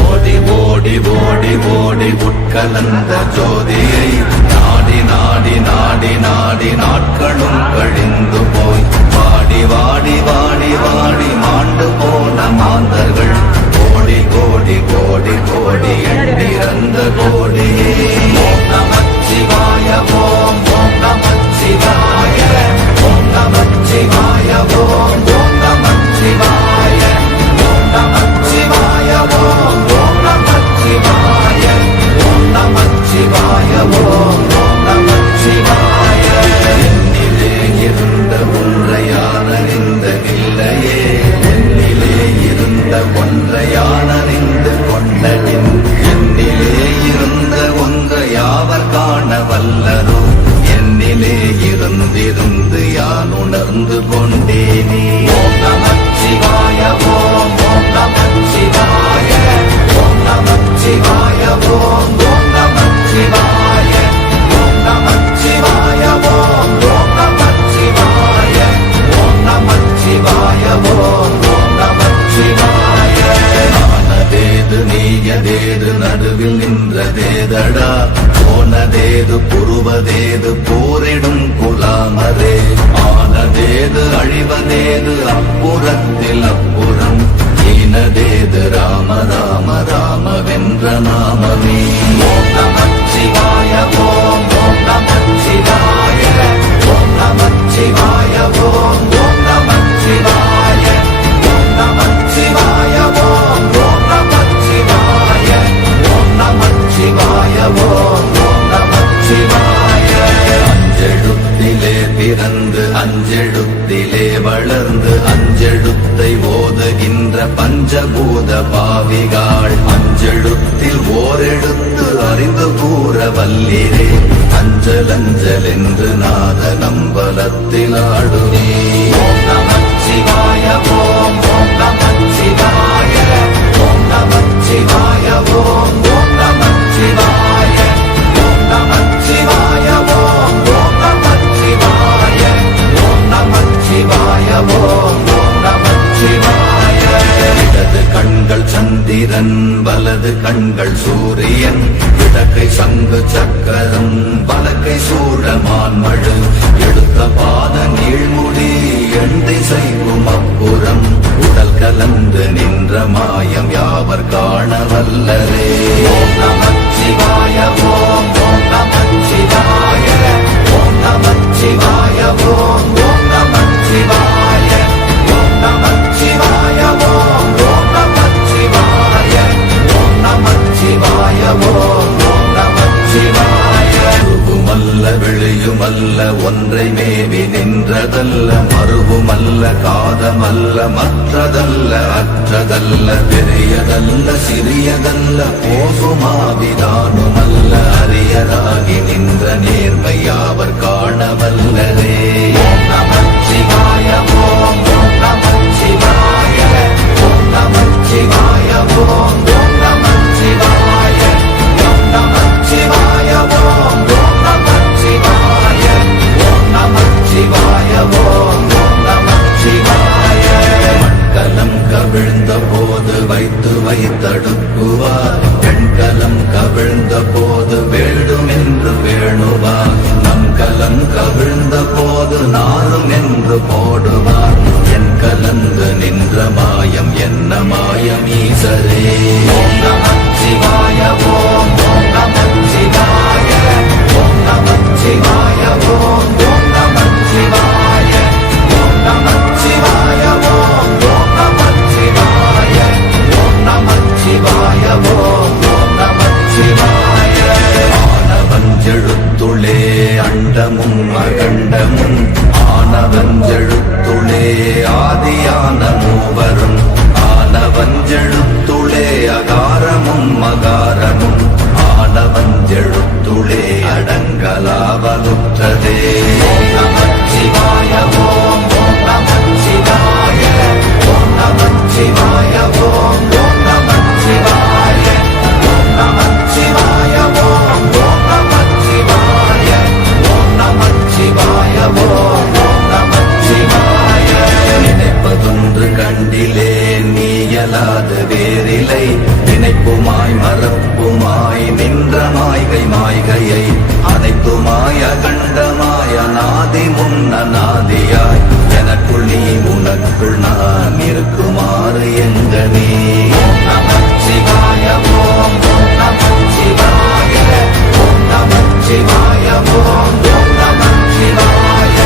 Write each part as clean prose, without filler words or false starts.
ஓடி ஓடி ஓடி ஓடி உட்கலந்த ஜோதியை நாடி நாடி நாடி நாடி நாட்களும் கழிந்து போய் வாடி வாடி வாடி வாடி மாண்டு போன மாந்தர்கள் கோடி கோடி கோடி கோடி எண்ணிறந்த கோடியே ஓம் நமச்சிவாய ஓம் ஓம் நமச்சிவாய ஓம் நமச்சிவாய ஓம் ஓம் நமச்சிவாய ஓம் நமச்சிவாய ஓம் ஓம் நமச்சிவாய ஓம் நமச்சிவாய ஓம் ஓம் நமச்சிவாய என்னிலே இருந்த ஒன்றையானறிந்ததில்லையே என்னிலே இருந்த ஒன்றையானறிந்து கொண்டதின் என்னிலே இருந்த ஒன்றையாவர் காண வல்லரோ என்னிலே இருந்திருந்து யான் உணர்ந்து கொண்டேனே ஓம் நமச்சிவாய ஓம் ஓம் நமச்சிவாய ஓம் நமச்சிவாய ஓம் ஓம் நமச்சிவாய ஓம் நமச்சிவாய ஓம் ஓம் நமச்சிவாய ஓம் நமச்சிவாய ஓம் ஓம் நமச்சிவாய ஆனதேது நீயதேது நடுவில் நின்றதேதடா போனதேது புருவதேது போரிடும் குலாமரே ஆனதேது அழிவதேது அப்புறத்தில் அப்புறம் ஈனதேது ராம ராம ராம வென்ற நாமமே ஓம் நமச்சிவாய ஓம் ஓம் நமச்சிவாய ஓம் நமச்சிவாய ஓம் ஓம் நமச்சிவாய ஓம் நமச்சிவாய ஓம் ஓம் நமச்சிவாய ஓம் நமச்சிவாய ஓம் ஓம் நமச்சிவாய அஞ்செழுத்திலே பிறந்து அஞ்செழுத்திலே வளர்ந்து அஞ்செழுத்தை ஓதுகின்ற பஞ்சபூத பாவிகாள் அஞ்செழுத்தில் ஓரெழுத்து அறிந்து கூற வல்லிரே அஞ்சல் அஞ்சல் என்று நாத நம்பலத்தில் ஆடுவே ஓம் நமச்சிவாய ஓம் ஓம் நமச்சிவாய ஓம் நமச்சிவாய ஓம் ஓம் நமச்சிவாய ஓம் நமச்சிவாய ஓம் ஓம் நமச்சிவாய ஓம் நமச்சிவாய ஓம் ஓம் நமச்சிவாய இடது கண்கள் சந்திரன் வலது கண்கள் சூரியன் இடக்கை சங்கு சக்கரம் வலக்கை சூழமான் மழு எடுத்த பாத நீழ்முடி எண் திசைக்கும் அப்புறம் உடல் கலந்து நின்ற மாயம் யாவர் காண வல்லரே ஓம் நமச்சிவாய ஓம் ஓம் நமச்சிவாய ஓம் நமச்சிவாய ஓம் ஓம் நமச்சிவாய ஓம் நமச்சிவாய ஓம் ஓம் நமச்சிவாய ஓம் நமச்சிவாய ஓம் ஓம் நமச்சிவாய உருவுமல்ல வெளியுமல்ல ஒன்றை மேவி நின்றதல்ல மறுவுமல்ல காதமல்ல மற்றதல்ல அற்றதல்ல பெரியதல்ல சிறியதல்ல போசுமாவிதானுமல்ல அரியராகி நின்ற நேர்மையாவர் காண வல்லரே ஓம் நமச்சிவாய ஓம் ஓம் நமச்சிவாய ஓம் நமச்சிவாய ஓம் ஓம் நமச்சிவாய ஓம் நமச்சிவாய ஓம் ஓம் நமச்சிவாய ஓம் நமச்சிவாய ஓம் ஓம் நமச்சிவாய மண்கலம் கவிழ்ந்த போது வைத்து வைத்தடுக்குவார் பெண்கலம் கவிழ்ந்த போது வேண்டும் என்று வேணுவார் நம் கலம் கவிழ்ந்த போது நாளும் என்று போடுவார் என் கலந்து நின்ற மாயம் என்ன மாயம் ஈசரே ஓம் நமச்சிவாய ஓம் ஓம் நமச்சிவாய ஓம் நமச்சிவாய ஓம் ஓம் நமச்சிவாய ஓம் நமச்சிவாய ஓம் ஓம் நமச்சிவாய ஓம் நமச்சிவாய ஓம் ஓம் நமச்சிவாய ஆனவஞ்செழுத்துளே அண்டமும் அகண்டமும் ஆனவஞ்செழுத்து ஆதியாய் எனக்குள் நீ உனக்குள் நான் இருக்குமாறு எங்கனே ஓம் நமச்சிவாய ஓம் நமச்சிவாய ஓம் நமச்சிவாய ஓம் நமச்சிவாய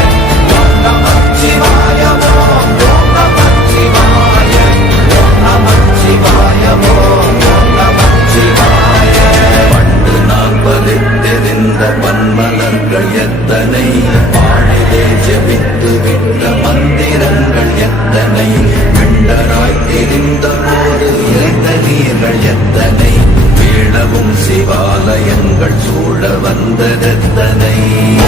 ஓம் நமச்சிவாய ஓம் நமச்சிவாய ஓம் நமச்சிவாய ஓம் நமச்சிவாய பண்டு நான் பதித்தெறிந்த பன்மலர்கள் எத்தனை பாழிலே ஜெபித்து விட்ட மந்திரங்கள் எத்தனை பிண்டராய் தெரிந்த போது எந்த நீர்கள் எத்தனை வீழவும் சிவாலயங்கள் சூழ வந்ததெத்தனை